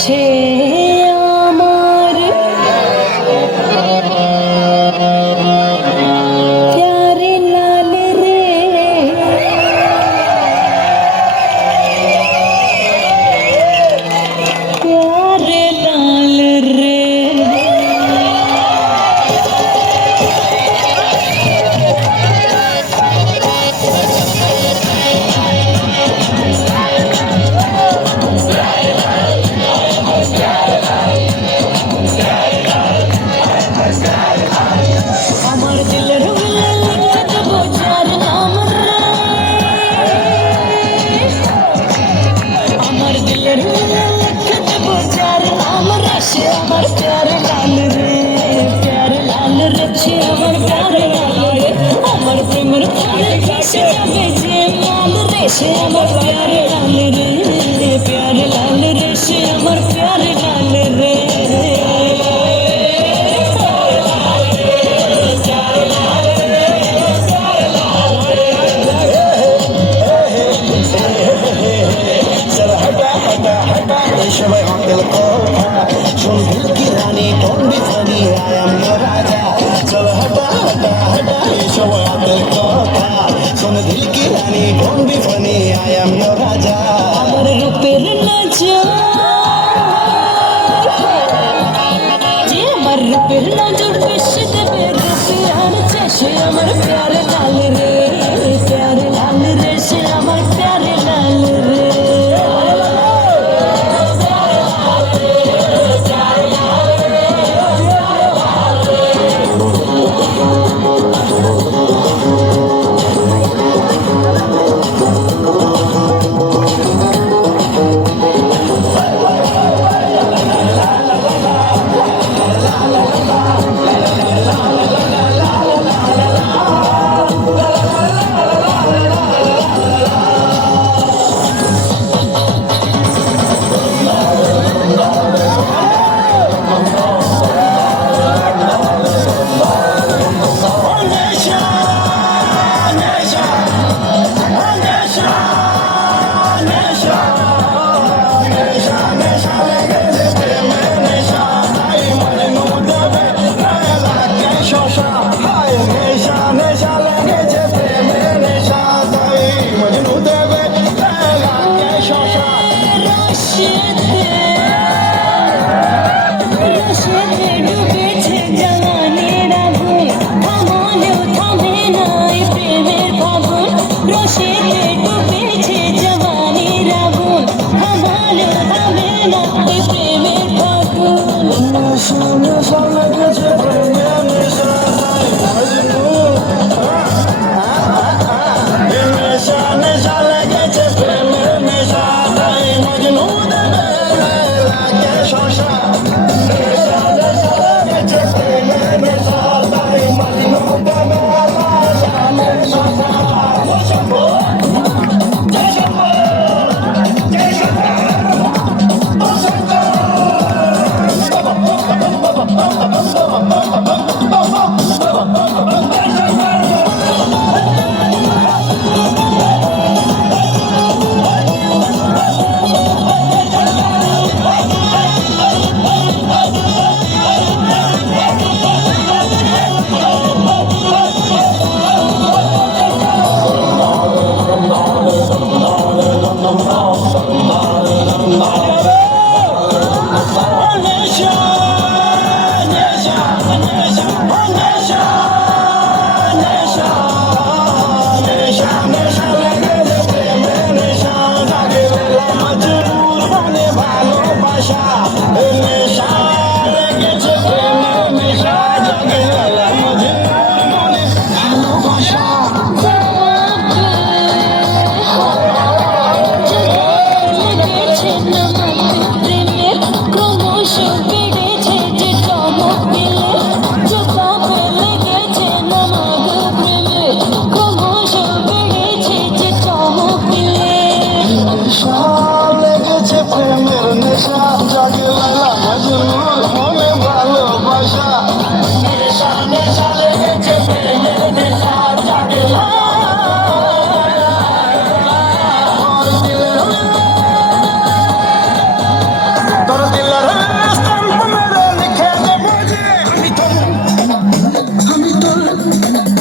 সে আমার প্যারে লাল রে প্যারে লাল রে আমার দিলের মিলে লিখে দেবো যার নাম রে আমার দিলের মিলে লিখে দেবো যার নাম রে সে আমার প্যারে লাল রে প্যারে লাল রে সে আমার প্যারে লাল রে আমার প্রেমের ফুলে সে যাবে যে লাল রে সে আমার প্যারে লাল রে প্যারে লাল রে সে আমার প্যারে লাল রে সবাই হোটেল শোন দিল কি রানী কোন বিফানি আই এম ইয়োর রাজা চল হটা হটা হটা সবাই হোটেল কথা শোন দিল কি রানী কোন বিফানি আই এম ইয়োর রাজা আমার রূপের নজর যে আমার রূপের নজর বেশি দেবে রূপে আনছে সে আমার প্যারে লাল রে প্যারে লাল রে সে আমার প্যারে লাল রে রে